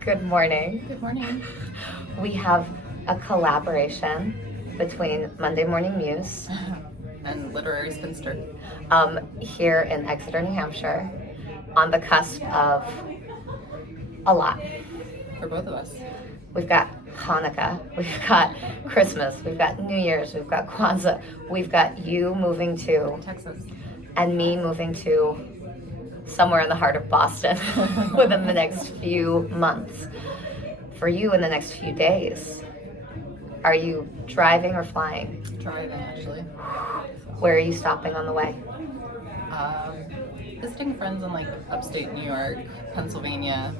Good morning. Good morning. We have a collaboration between Monday Morning Muse And Literary Spinster. here in Exeter, New Hampshire, on the cusp of a lot. For both of us. We've got Hanukkah, we've got Christmas, we've got New Year's, we've got Kwanzaa, we've got you moving to Texas. and me moving to somewhere in the heart of Boston within the next few months. For you, in the next few days, are you driving or flying? Driving, actually. Where are you stopping on the way? Visiting friends in upstate New York, Pennsylvania.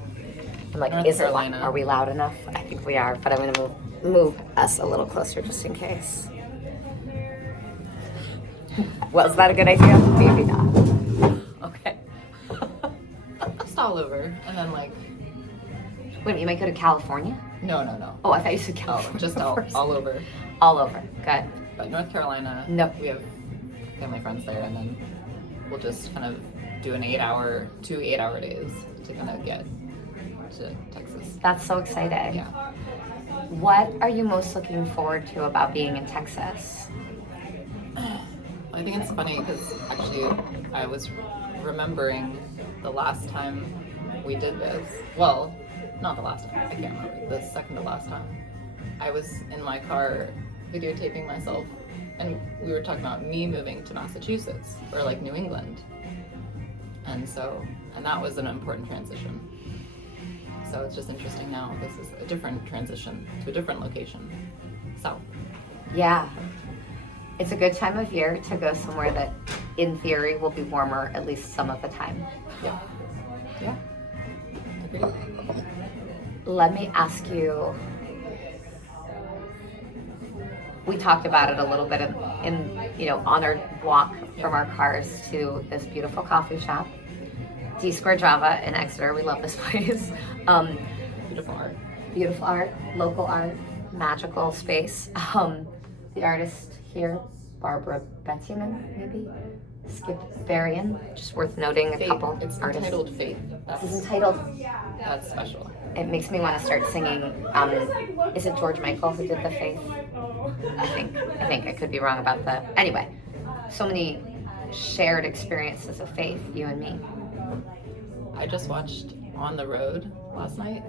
I'm like, North Carolina. Are we loud enough? I think we are, but I'm going to move us a little closer just in case. Was that a good idea? Maybe not. Okay. Just all over. And then Wait, you might go to California? No. Oh, I thought you said California. Just all over. All over. Good. But North Carolina, No. we have family friends there, and then we'll just kind of do two 8-hour days to kind of get to Texas. That's so exciting. Yeah. What are you most looking forward to about being in Texas? I think it's funny because actually I was remembering the last time we did this. Well, not the last time, I can't remember. The second to last time. I was in my car videotaping myself, and we were talking about me moving to Massachusetts or New England. And that was an important transition. So it's just interesting now. This is a different transition to a different location. South. Yeah. It's a good time of year to go somewhere that, in theory, will be warmer at least some of the time. Yeah. Yeah. Agreed. Let me ask you, we talked about it a little bit on our walk from our cars to this beautiful coffee shop, D Square Java in Exeter. We love this place. Beautiful art, local art, magical space. The artist here, Barbara Bettyman, maybe? Skip Berrien, just worth noting. Faith. A couple It's artists. entitled Faith. This is entitled. That's special. It makes me want to start singing. Is it George Michael who did the Faith? I think I could be wrong about that. Anyway, so many shared experiences of faith, you and me. I just watched On the Road last night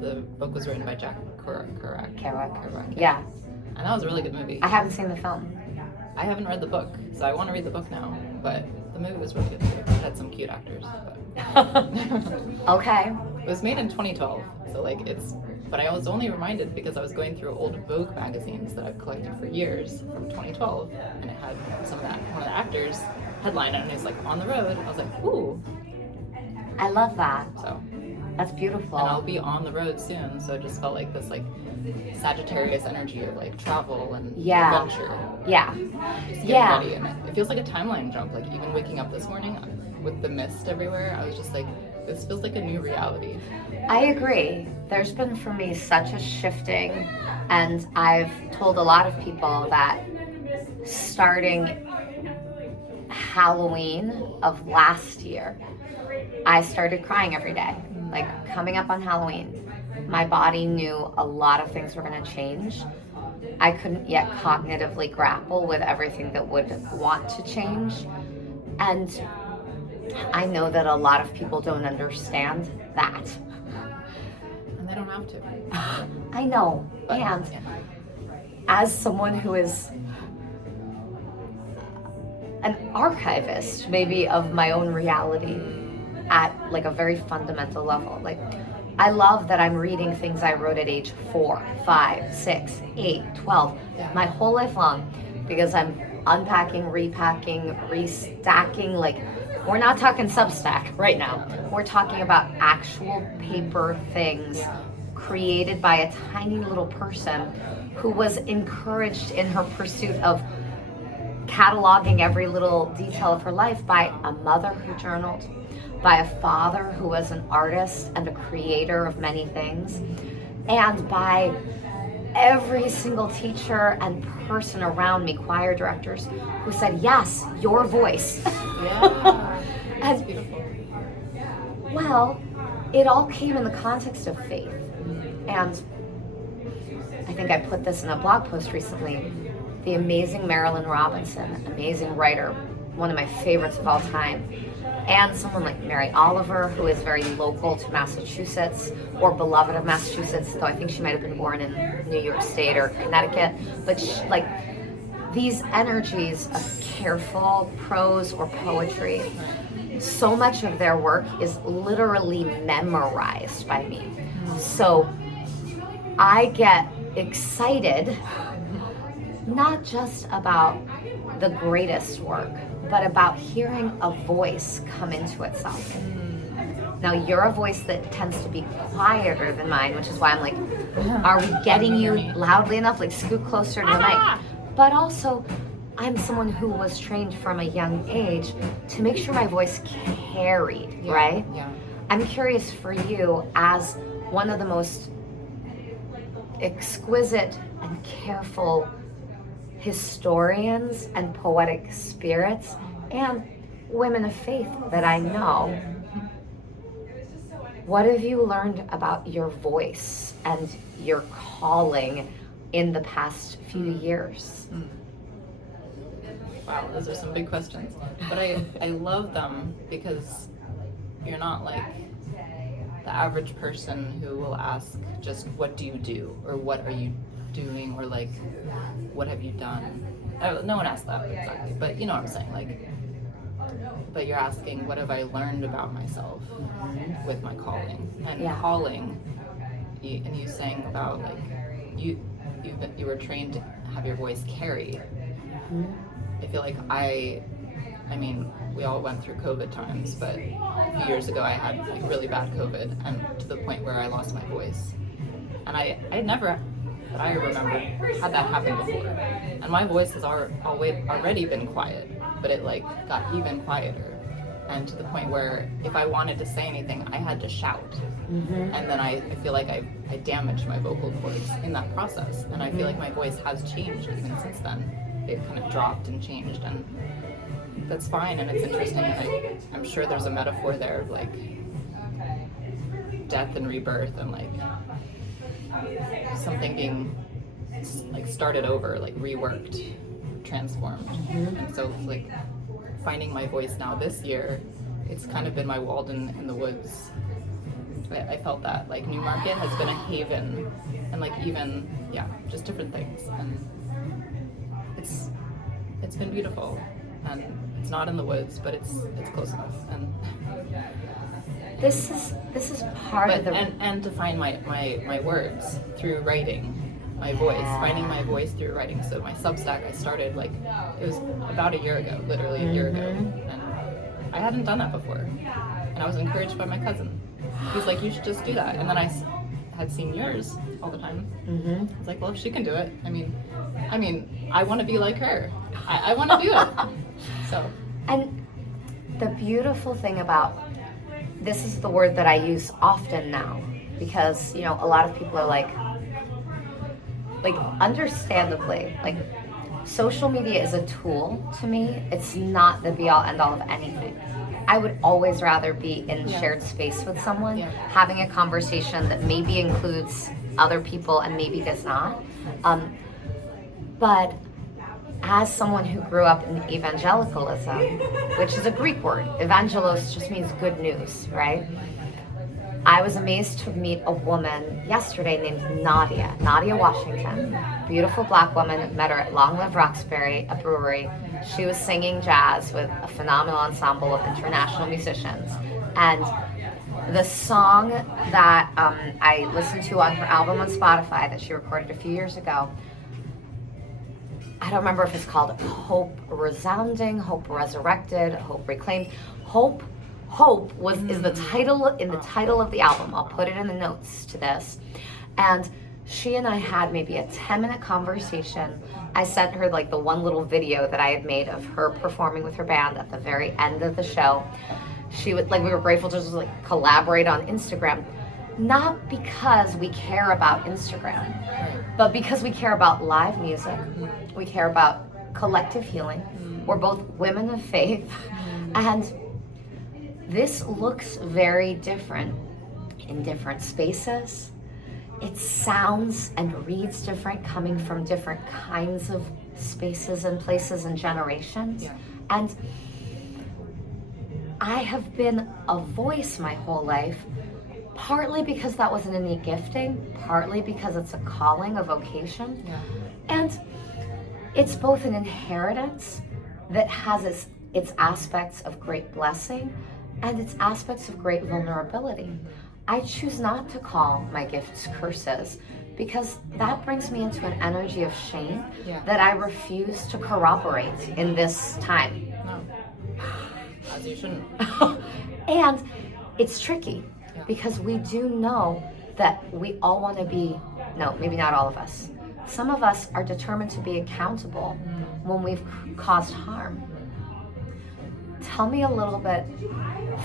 the book was written by Jack Kerouac. Yeah. And that was a really good movie. I haven't seen the film. I haven't read the book, so I want to read the book now, but the movie was really good too. It had some cute actors. Okay. It was made in 2012, so but I was only reminded because I was going through old Vogue magazines that I've collected for years from 2012, and it had one of the actors headline it, and it was On the Road. I was like, ooh. I love that. So. That's beautiful. And I'll be on the road soon, so it just felt like this Sagittarius energy of travel and adventure. Yeah. Just getting ready, and it feels like a timeline jump. Even waking up this morning with the mist everywhere, I was just this feels like a new reality. I agree. There's been for me such a shifting, and I've told a lot of people that starting Halloween of last year, I started crying every day. Coming up on Halloween, my body knew a lot of things were going to change. I couldn't yet cognitively grapple with everything that would want to change. And I know that a lot of people don't understand that. And they don't have to. I know. And as someone who is an archivist, maybe, of my own reality, at a very fundamental level. I love that I'm reading things I wrote at age 4, 5, 6, 8, 12, my whole life long, because I'm unpacking, repacking, restacking. We're not talking Substack right now. We're talking about actual paper things created by a tiny little person who was encouraged in her pursuit of cataloging every little detail of her life by a mother who journaled, by a father who was an artist and a creator of many things, and by every single teacher and person around me, choir directors, who said, yes, your voice. Yeah, and beautiful. Well, it all came in the context of faith. And I think I put this in a blog post recently. The amazing Marilyn Robinson, amazing writer, one of my favorites of all time, and someone like Mary Oliver, who is very local to Massachusetts, or beloved of Massachusetts, though I think she might have been born in New York State or Connecticut. But like these energies of careful prose or poetry, so much of their work is literally memorized by me. So I get excited not just about the greatest work, but about hearing a voice come into itself. Now, you're a voice that tends to be quieter than mine, which is why I'm like, are we getting you loudly enough? Like, scoot closer to the mic. But also, I'm someone who was trained from a young age to make sure my voice carried, right? Yeah. I'm curious for you, as one of the most exquisite and careful historians and poetic spirits and women of faith that I know, what have you learned about your voice and your calling in the past few years? Wow, those are some big questions. But I love them because you're not like the average person who will ask just, what do you do? Or what are you doing? Or like, what have you done? No one asks that exactly, but you know what I'm saying. Like, but you're asking, what have I learned about myself with my calling? And calling, and you saying about like, you were trained to have your voice carried. I feel like I mean, we all went through COVID times, but a few years ago I had like really bad COVID, and to the point where I lost my voice. And I never, that I remember, had that happen before. And my voice has already been quiet, but it like got even quieter. And to the point where if I wanted to say anything, I had to shout. And then I feel like I damaged my vocal cords in that process. And I feel like my voice has changed even since then. It kind of dropped and changed, and that's fine, and it's interesting. Like, I'm sure there's a metaphor there of like death and rebirth, and like something being like started over, like reworked, transformed. And so like finding my voice now this year, it's kind of been my Walden in the woods. I felt that like Newmarket has been a haven, and like even just different things, and it's been beautiful. And it's not in the woods, but it's close enough. And this is part of the and to find my words through writing, my voice, finding my voice through writing. So my Substack, I started like, it was about a year ago, literally a year ago, and I hadn't done that before. And I was encouraged by my cousin. He's like, you should just do that. And then I had seen yours all the time. I was like, well, if she can do it, I mean, I want to be like her. I want to do it. So. And the beautiful thing about this is the word that I use often now, because you know a lot of people are like understandably, like social media is a tool to me. It's not the be all end all of anything. I would always rather be in shared space with someone, having a conversation that maybe includes other people and maybe does not. But as someone who grew up in evangelicalism, which is a Greek word, evangelos just means good news, right? I was amazed to meet a woman yesterday named Nadia Washington, beautiful black woman. Met her at Long Live Roxbury, a brewery. She was singing jazz with a phenomenal ensemble of international musicians. And the song that I listened to on her album on Spotify that she recorded a few years ago, I don't remember if it's called Hope Resounding, Hope Resurrected, Hope Reclaimed. Hope is the title of the album. I'll put it in the notes to this. And she and I had maybe a 10-minute conversation. I sent her like the one little video that I had made of her performing with her band at the very end of the show. She would we were grateful to just like collaborate on Instagram. Not because we care about Instagram, but because we care about live music. We care about collective healing. We're both women of faith. And this looks very different in different spaces. It sounds and reads different coming from different kinds of spaces and places and generations. Yeah. And I have been a voice my whole life, partly because that was an innate gifting, partly because it's a calling, a vocation. Yeah. And it's both an inheritance that has its aspects of great blessing and its aspects of great vulnerability. I choose not to call my gifts curses because that brings me into an energy of shame Yeah. that I refuse to corroborate in this time. No. As you shouldn't. And it's tricky Yeah. because we do know that we all want to be, no, maybe not all of us. Some of us are determined to be accountable when we've caused harm. Tell me a little bit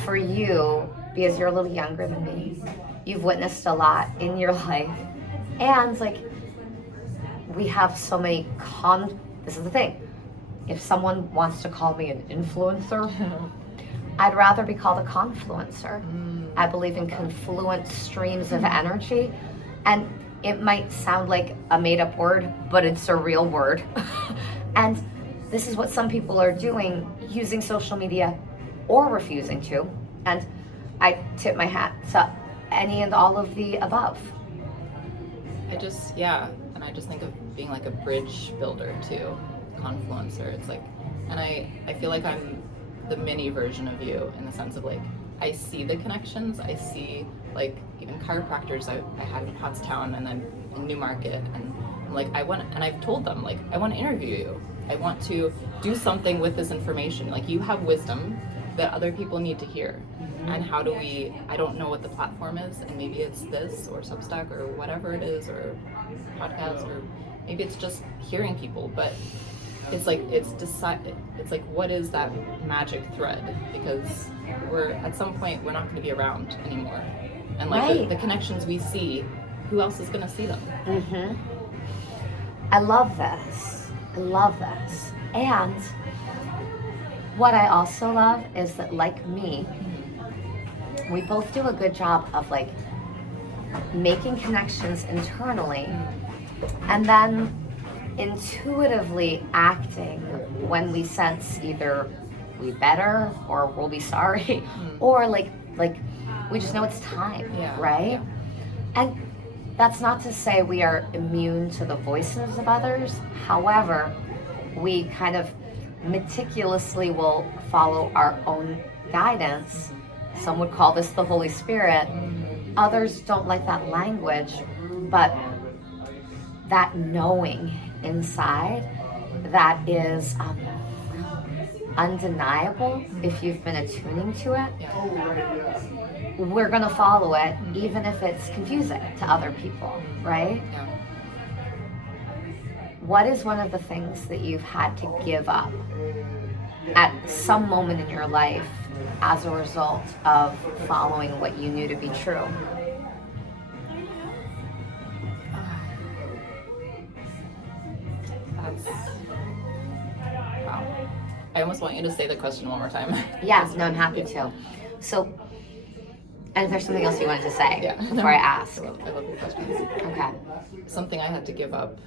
for you, because you're a little younger than me. You've witnessed a lot in your life. And like, we have so many this is the thing. If someone wants to call me an influencer, I'd rather be called a confluencer. I believe in confluent streams of energy. And it might sound like a made-up word, but it's a real word. And this is what some people are doing, using social media or refusing to. And I tip my hat to any and all of the above. And I just think of being like a bridge builder too, confluencer. It's like, and I feel like I'm the mini version of you in the sense of like, I see the connections. I see like even chiropractors I had in Pottstown and then in Newmarket, and I'm like, I've told them like, I want to interview you. I want to do something with this information. Like, you have wisdom that other people need to hear. And how do I don't know what the platform is, and maybe it's this or Substack or whatever it is, or podcast, or maybe it's just hearing people, but it's like, it's like, what is that magic thread? Because at some point we're not going to be around anymore. And like right. the connections we see, who else is going to see them? Mm-hmm. I love this. And what I also love is that, like me, we both do a good job of like making connections internally and then intuitively acting when we sense either we better or we'll be sorry or like we just know it's time, right? Yeah. And that's not to say we are immune to the voices of others. However, we kind of meticulously will follow our own guidance. Some would call this the Holy Spirit. Others don't like that language, but that knowing inside that is undeniable if you've been attuning to it. We're going to follow it even if it's confusing to other people, right? Yeah. What is one of the things that you've had to give up at some moment in your life as a result of following what you knew to be true? Wow. I almost want you to say the question one more time. Yeah, no, I'm happy to. So, and if there's something else you wanted to say before I ask. I love your questions. Okay. Something I had to give up.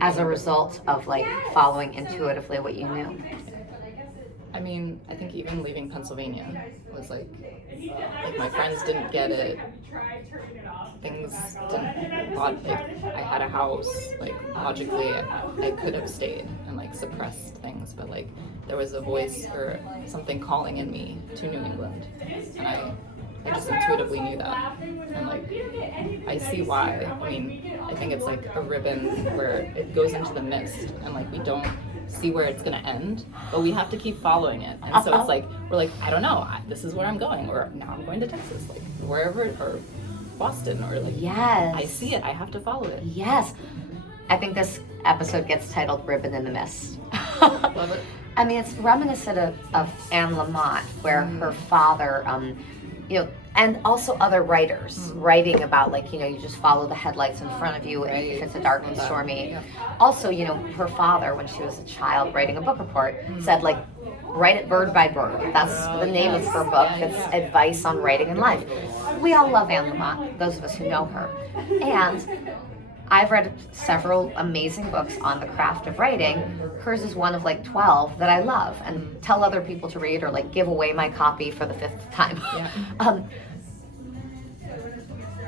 As a result of like following intuitively what you knew. I mean, I think even leaving Pennsylvania was like my friends didn't get it. Things didn't, like, I had a house, like logically I could have stayed and like suppressed things, but like there was a voice or something calling in me to New England, and I just intuitively knew that, and like I see why. I mean, I think it's like a ribbon where it goes into the mist, and like we don't see where it's gonna end, but we have to keep following it. And so it's like we're like, I don't know, this is where I'm going, or now I'm going to Texas, like wherever, or Boston, or like, yes, I see it, I have to follow it. Yes, I think this episode gets titled "Ribbon in the Mist." Love it. I mean, it's reminiscent of Anne Lamott, where her father, you know, and also other writers writing about, like, you know, you just follow the headlights in front of you if it's a dark and stormy. Yeah. Also, you know, her father, when she was a child writing a book report, said, like, write it bird by bird. That's the name of her book. It's advice on writing in life. We all love Anne Lamott, those of us who know her. And I've read several amazing books on the craft of writing. Hers is one of like 12 that I love and tell other people to read, or like give away my copy for the 5th time. Yeah.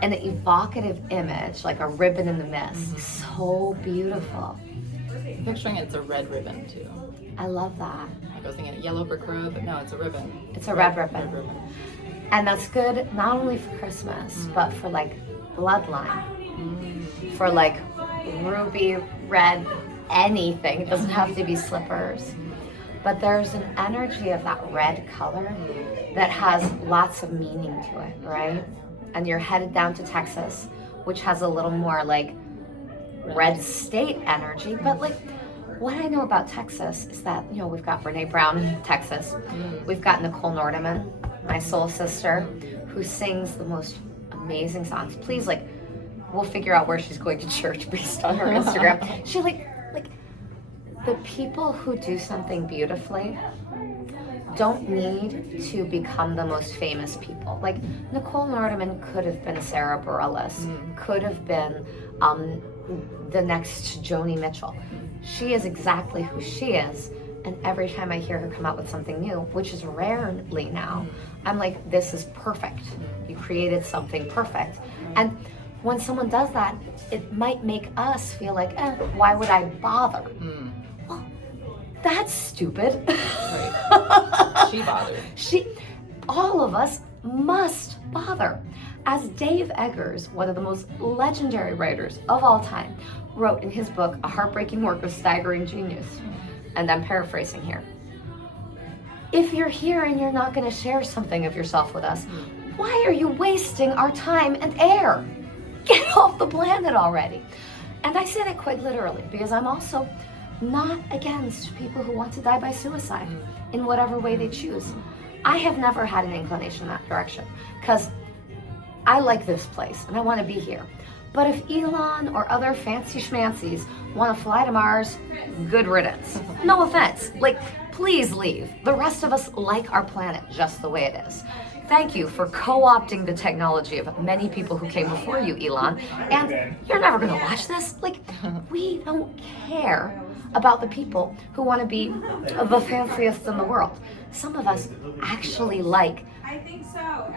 An evocative image, like a ribbon in the mist, so beautiful. I'm picturing it's a red ribbon too. I love that. Like I was thinking a yellow brick road, but no, it's a ribbon. It's a red ribbon. And that's good not only for Christmas, but for like bloodline. For like ruby, red, anything. It doesn't have to be slippers. But there's an energy of that red color that has lots of meaning to it, right? And you're headed down to Texas, which has a little more like red state energy. But like, what I know about Texas is that, you know, we've got Brene Brown in Texas. We've got Nicole Nordeman, my soul sister, who sings the most amazing songs. Please, like, we'll figure out where she's going to church based on her Instagram. She like the people who do something beautifully don't need to become the most famous people. Like Nicole Nordeman could have been Sarah Bareilles, could have been the next Joni Mitchell. She is exactly who she is, and every time I hear her come out with something new, which is rarely now, I'm like, this is perfect. You created something perfect. And when someone does that, it might make us feel like, why would I bother? Well, that's stupid. Right. She bothered. All of us must bother. As Dave Eggers, one of the most legendary writers of all time, wrote in his book, A Heartbreaking Work of Staggering Genius, and I'm paraphrasing here, if you're here and you're not going to share something of yourself with us, why are you wasting our time and air? Get off the planet already. And I say that quite literally, because I'm also not against people who want to die by suicide in whatever way they choose. I have never had an inclination in that direction, because I like this place and I want to be here. But if Elon or other fancy schmancies want to fly to Mars, good riddance. No offense. Like, please leave. The rest of us like our planet just the way it is. Thank you for co-opting the technology of many people who came before you, Elon. And you're never going to watch this. Like, we don't care about the people who want to be the fanciest in the world. Some of us actually like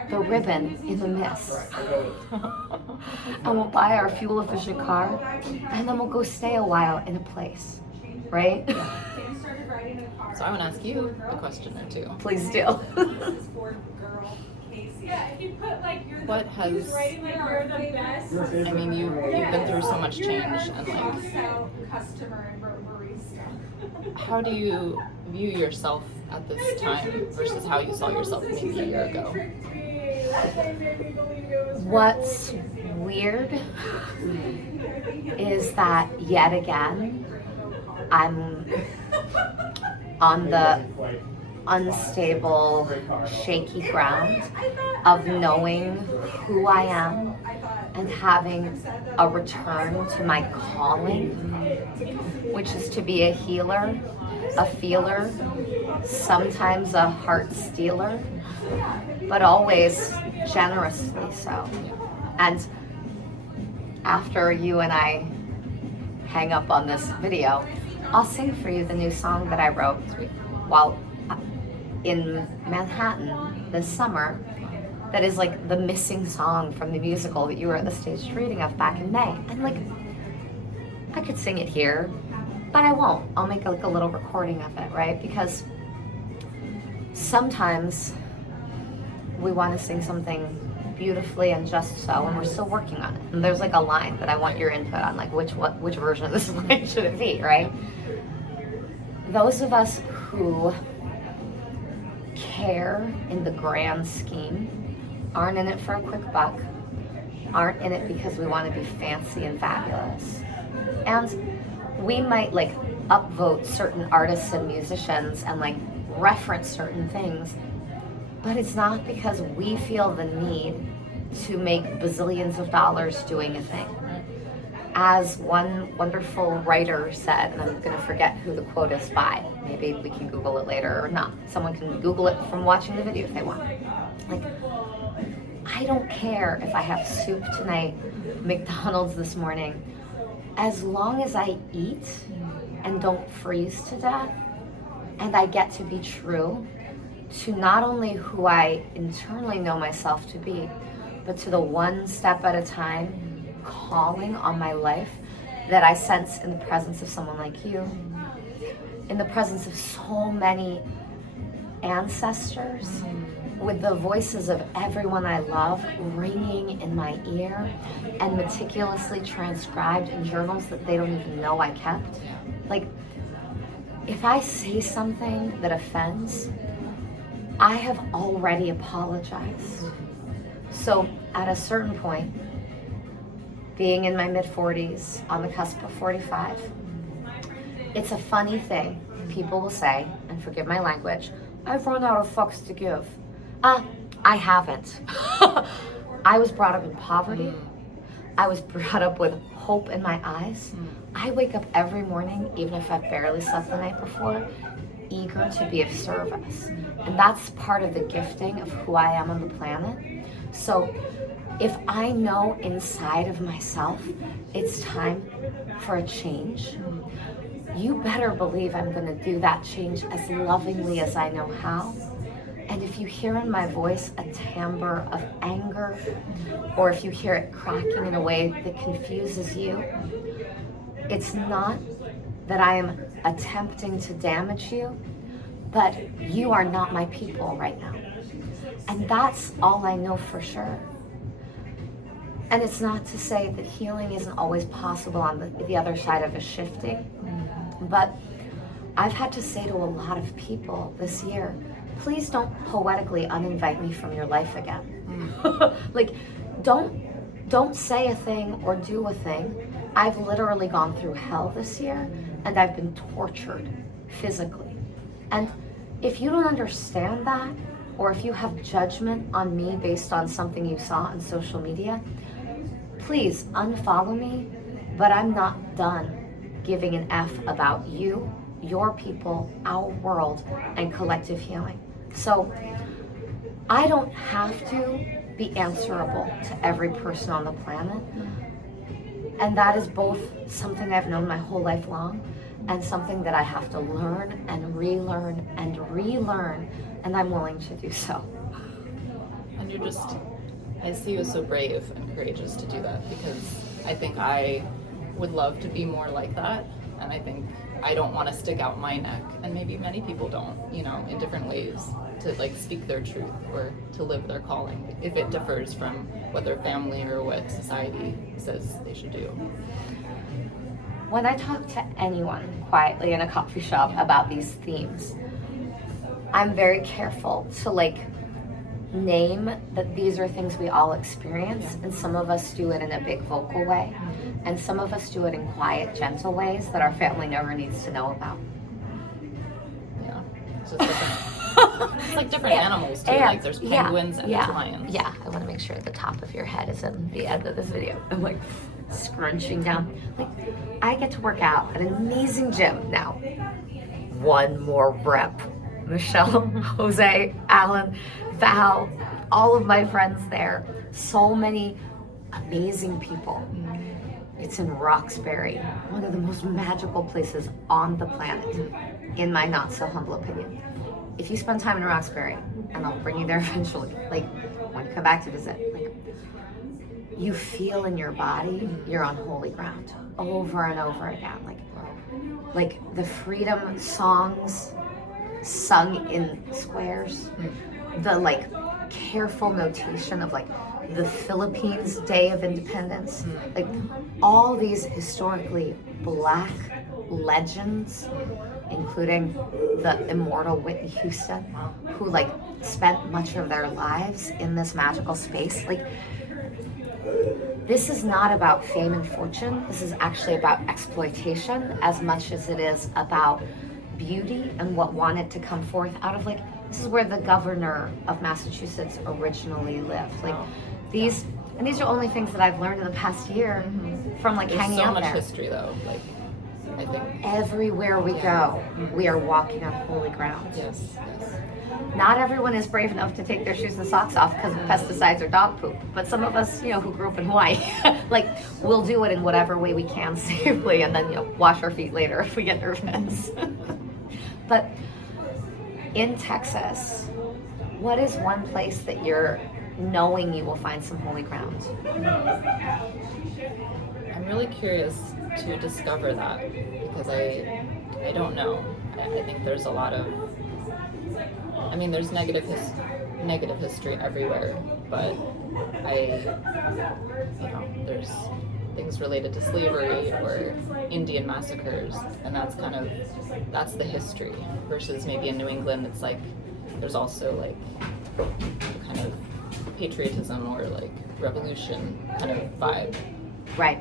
the ribbon in the mist. And we'll buy our fuel-efficient car, and then we'll go stay a while in a place, right? So I want to ask you a question or two. Please do. What has, I mean, you've been through so much change, and like, how do you view yourself at this time versus how you saw yourself maybe a year ago? What's weird is that yet again, I'm on the unstable, shaky ground of knowing who I am and having a return to my calling, which is to be a healer, a feeler, sometimes a heart stealer, but always generously so. And after you and I hang up on this video, I'll sing for you the new song that I wrote while in Manhattan this summer, that is like the missing song from the musical that you were at the staged reading of back in May. And like, I could sing it here, but I won't. I'll make like a little recording of it, right? Because sometimes we want to sing something beautifully and just so, and we're still working on it. And there's like a line that I want your input on, like which version of this line should it be, right? Those of us who care in the grand scheme aren't in it for a quick buck, aren't in it because we want to be fancy and fabulous. And we might like upvote certain artists and musicians and like reference certain things, but it's not because we feel the need to make bazillions of dollars doing a thing. As one wonderful writer said, and I'm going to forget who the quote is by, maybe we can Google it later or not. Someone can Google it from watching the video if they want. Like, I don't care if I have soup tonight, McDonald's this morning, as long as I eat and don't freeze to death, and I get to be true to not only who I internally know myself to be, but to the one step at a time calling on my life that I sense in the presence of someone like you, in the presence of so many ancestors, with the voices of everyone I love ringing in my ear and meticulously transcribed in journals that they don't even know I kept. Like, if I say something that offends, I have already apologized. So at a certain point, being in my mid-40s, on the cusp of 45, it's a funny thing. People will say, and forgive my language, I've run out of fucks to give. I haven't. I was brought up in poverty. I was brought up with hope in my eyes. I wake up every morning, even if I've barely slept the night before, eager to be of service. And that's part of the gifting of who I am on the planet. So if I know inside of myself it's time for a change, you better believe I'm going to do that change as lovingly as I know how. And if you hear in my voice a timbre of anger, or if you hear it cracking in a way that confuses you, it's not that I am attempting to damage you, but you are not my people right now. And that's all I know for sure. And it's not to say that healing isn't always possible on the other side of a shifting, but I've had to say to a lot of people this year, please don't poetically uninvite me from your life again. Like, don't say a thing or do a thing. I've literally gone through hell this year, and I've been tortured physically. And if you don't understand that, or if you have judgment on me based on something you saw on social media, please unfollow me, but I'm not done giving an F about you, your people, our world, and collective healing. So I don't have to be answerable to every person on the planet. And that is both something I've known my whole life long and something that I have to learn and relearn and relearn, and I'm willing to do so. And I see you as so brave and courageous to do that, because I think I would love to be more like that. And I think I don't want to stick out my neck, and maybe many people don't, in different ways, to like speak their truth or to live their calling, if it differs from what their family or what society says they should do. When I talk to anyone quietly in a coffee shop about these themes, I'm very careful to name that these are things we all experience, and some of us do it in a big vocal way, and some of us do it in quiet, gentle ways that our family never needs to know about. Yeah, it's just different. It's like different animals too. Like there's penguins and there's lions. Yeah, I want to make sure the top of your head is in the end of this video. I'm like scrunching down. Like, I get to work out at an amazing gym now. One more rep. Michelle, Jose, Alan, Val, all of my friends there. So many amazing people. It's in Roxbury, one of the most magical places on the planet, in my not so humble opinion. If you spend time in Roxbury, and I'll bring you there eventually, when you come back to visit, you feel in your body you're on holy ground over and over again. Like the freedom songs sung in squares, the careful notation of the Philippines Day of Independence, all these historically Black legends, including the immortal Whitney Houston, who spent much of their lives in this magical space. this is not about fame and fortune. This is actually about exploitation as much as it is about beauty and what wanted to come forth out of, like, this is where the governor of Massachusetts originally lived. Like, these are only things that I've learned in the past year from, like, There's hanging so out much there. history, though. Like, I think. Everywhere we go, we are walking on holy ground. Yes. Yes. Not everyone is brave enough to take their shoes and socks off because of pesticides or dog poop. But some of us, who grew up in Hawaii, like, we'll do it in whatever way we can safely, and then, wash our feet later if we get nervous. But in Texas, what is one place that you're knowing you will find some holy ground? I'm really curious to discover that because I don't know. I think there's a lot of, there's negative history everywhere, but there's things related to slavery or Indian massacres, and that's the history, versus maybe in New England it's like there's also like kind of patriotism or like revolution kind of vibe. Right.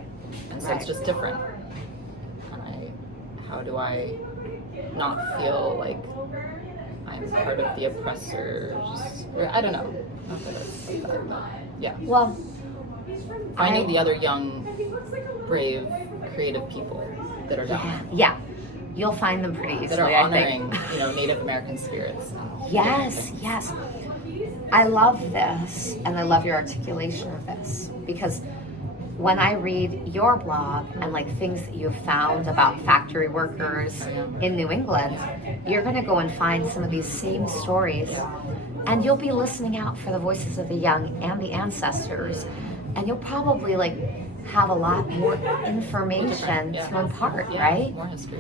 And so it's just different. And how do I not feel like I'm part of the oppressors? Or, I don't know. Not that it's like that, but yeah. Well, finding the other young, brave, creative people that are down. Yeah. You'll find them pretty easily, that are honoring, I think. Native American spirits. Yes. I love this, and I love your articulation of this, because when I read your blog and like things that you've found about factory workers in New England, you're going to go and find some of these same stories, and you'll be listening out for the voices of the young and the ancestors, and you'll probably like have a lot more information to impart, right? More history.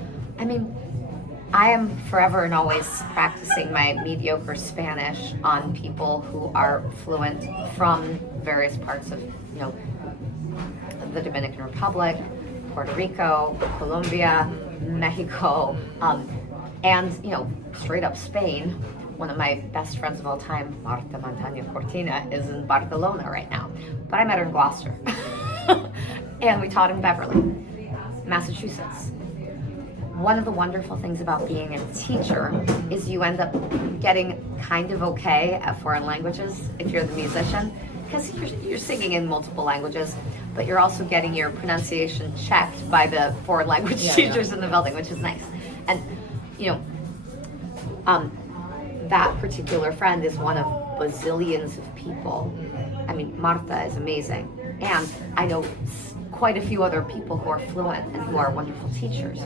I am forever and always practicing my mediocre Spanish on people who are fluent from various parts of, the Dominican Republic, Puerto Rico, Colombia, Mexico, and, straight up Spain. One of my best friends of all time, Marta Montaña Cortina, is in Barcelona right now, but I met her in Gloucester. And we taught in Beverly, Massachusetts. One of the wonderful things about being a teacher is you end up getting kind of okay at foreign languages if you're the musician, because you're singing in multiple languages, but you're also getting your pronunciation checked by the foreign language teachers in the building, which is nice. And, that particular friend is one of bazillions of people. Marta is amazing. And I know quite a few other people who are fluent and who are wonderful teachers.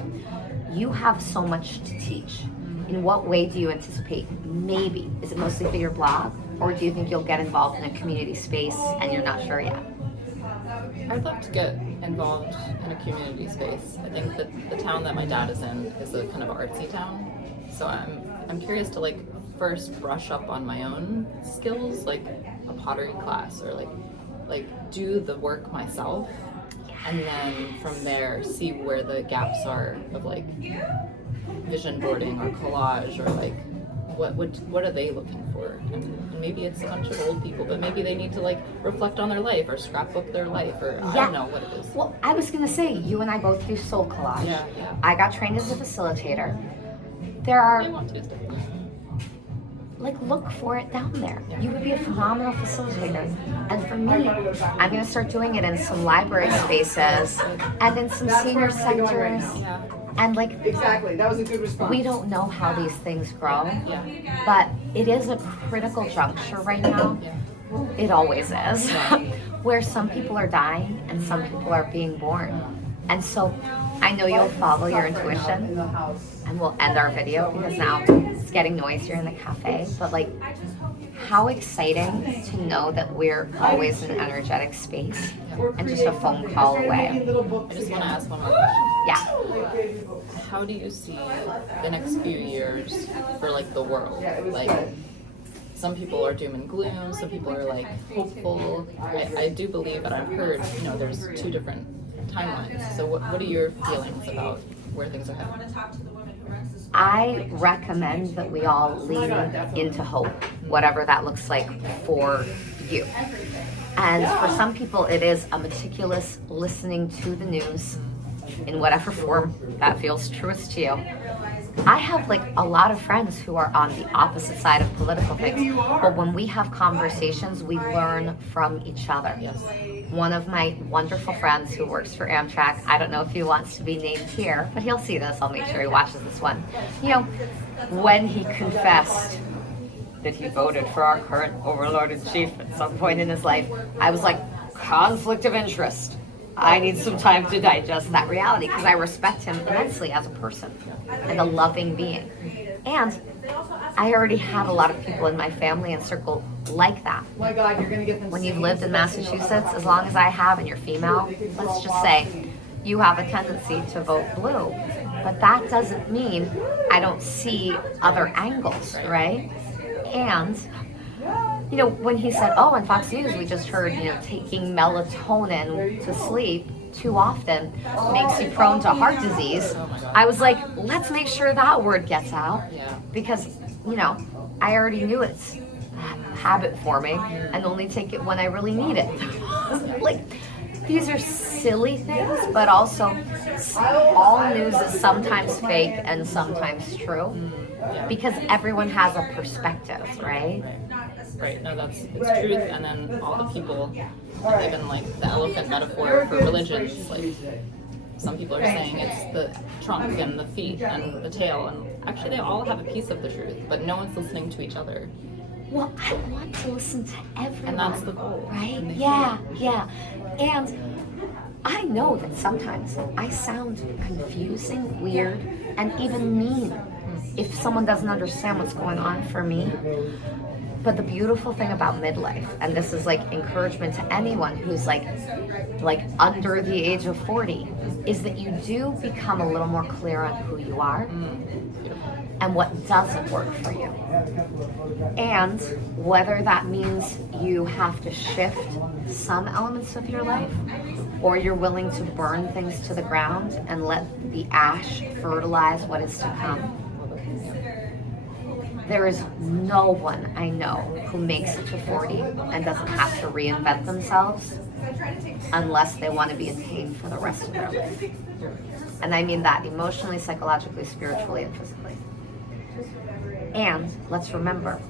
You have so much to teach. In what way do you anticipate, maybe, is it mostly for your blog, or do you think you'll get involved in a community space and you're not sure yet? I'd love to get involved in a community space. I think that the town that my dad is in is a kind of artsy town, so I'm curious to like first brush up on my own skills, like a pottery class, or like do the work myself. And then from there, see where the gaps are of like vision boarding or collage, or like what are they looking for? And maybe it's a bunch of old people, but maybe they need to like reflect on their life or scrapbook their life, or I don't know what it is. Well, I was gonna say, you and I both do soul collage. Yeah. I got trained as a facilitator. There are, I want to. look for it down there. You would be a phenomenal facilitator. And for me, I'm going to start doing it in some library spaces and in some senior centers. And Exactly, that was a good response. we don't know how these things grow, Yeah. but it is a critical juncture right now. It always is, where some people are dying and some people are being born. And so I know you'll follow your intuition, and we'll end our video because now it's getting noisier in the cafe. But how exciting to know that we're always in an energetic space and just a phone call away. I just want to ask one more question. Yeah. How do you see the next few years for the world? Some people are doom and gloom, some people are hopeful. I do believe, and I've heard, there's two different timelines. So what are your feelings about where things are headed? I recommend that we all lean into hope, whatever that looks like for you. And for some people, it is a meticulous listening to the news in whatever form that feels truest to you. I have like a lot of friends who are on the opposite side of political things, but when we have conversations, we learn from each other. Yes. One of my wonderful friends who works for Amtrak, I don't know if he wants to be named here, but he'll see this. I'll make sure he watches this one. You know, when he confessed that he voted for our current overlord in chief at some point in his life, I was like, conflict of interest. I need some time to digest that reality because I respect him immensely as a person and a loving being. And I already had a lot of people in my family and circle like that. Oh my God, you're gonna get them. When you've lived in Massachusetts as long as I have and you're female, let's just say you have a tendency to vote blue. But that doesn't mean I don't see other angles, right? And you know, when he said, oh, on Fox News, we just heard, you know, taking melatonin to sleep too often makes you prone to heart disease. I was like, let's make sure that word gets out. Yeah. Because, you know, I already knew it's habit forming and only take it when I really need it. Like, these are silly things, but also all news is sometimes fake and sometimes true. Yeah. Because everyone has a perspective, right? Right, no, it's truth, and then all the people, even like the elephant metaphor for religions, like some people are saying it's the trunk and the feet and the tail, and actually they all have a piece of the truth, but no one's listening to each other. Well, I want to listen to everyone. And that's the goal. Right? Yeah, yeah. And I know that sometimes I sound confusing, weird, and even mean if someone doesn't understand what's going on for me. But the beautiful thing about midlife, and this is like encouragement to anyone who's like under the age of 40, is that you do become a little more clear on who you are and what doesn't work for you. And whether that means you have to shift some elements of your life, or you're willing to burn things to the ground and let the ash fertilize what is to come. There is no one I know who makes it to 40 and doesn't have to reinvent themselves unless they want to be attained for the rest of their life. And I mean that emotionally, psychologically, spiritually, and physically. And let's remember,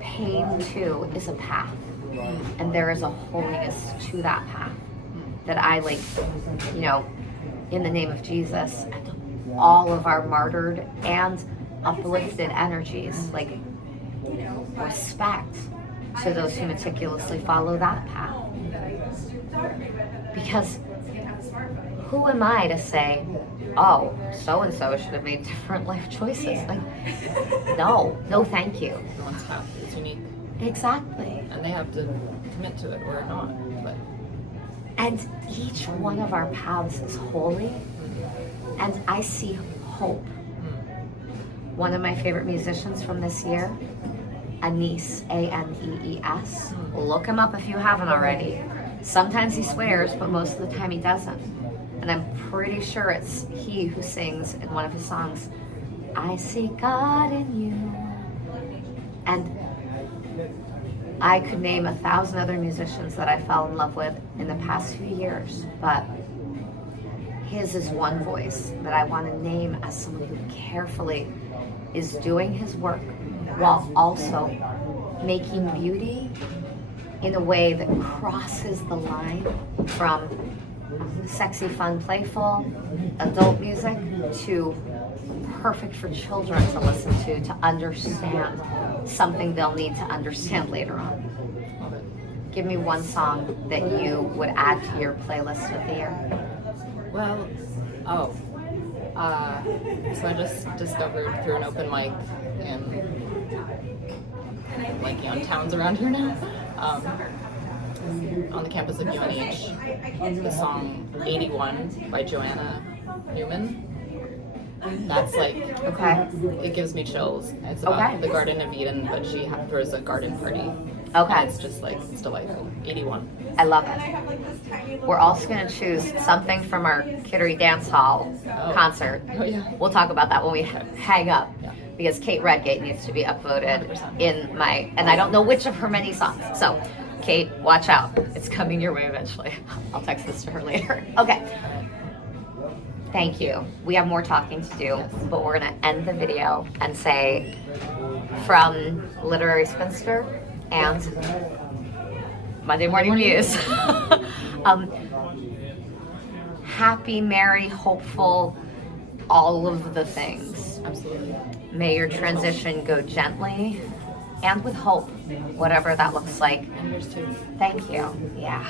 pain too is a path. And there is a holiness to that path that I like, you know, in the name of Jesus, and all of our martyred and uplifted energies, like respect to those who meticulously follow that path. Because who am I to say, oh, so-and-so should have made different life choices? Like, no, thank you. No one's path is unique. Exactly. And they have to commit to it or not. But And each one of our paths is holy, and I see hope. One of my favorite musicians from this year, Anees, A-N-E-E-S. Look him up if you haven't already. Sometimes he swears, but most of the time he doesn't. And I'm pretty sure it's he who sings in one of his songs, I see God in you. And I could name 1,000 other musicians that I fell in love with in the past few years, but his is one voice that I want to name as someone who carefully is doing his work while also making beauty in a way that crosses the line from sexy, fun, playful, adult music to perfect for children to listen to understand something they'll need to understand later on. Give me one song that you would add to your playlist of the year. well, so I just discovered through an open mic in like young towns around here now, on the campus of UNH, the song 81 by Joanna Newman. That's like, Okay. it gives me chills. It's about Okay. the Garden of Eden, but she throws a garden party. Okay. And it's just like, it's delightful. 81. I love it. We're also going to choose something from our Kittery Dance Hall concert. Oh, yeah. We'll talk about that when we hang up. Yeah. Because Kate Redgate needs to be upvoted 100%. in my, and I don't know which of her many songs. So Kate, watch out. It's coming your way eventually. I'll text this to her later. Okay. Thank you. We have more talking to do, but we're going to end the video and say from Literary Spinster and Monday Morning Muse. Happy, merry, hopeful, all of the things. Absolutely. May your transition go gently and with hope, whatever that looks like. And yours too. Thank you. Yeah.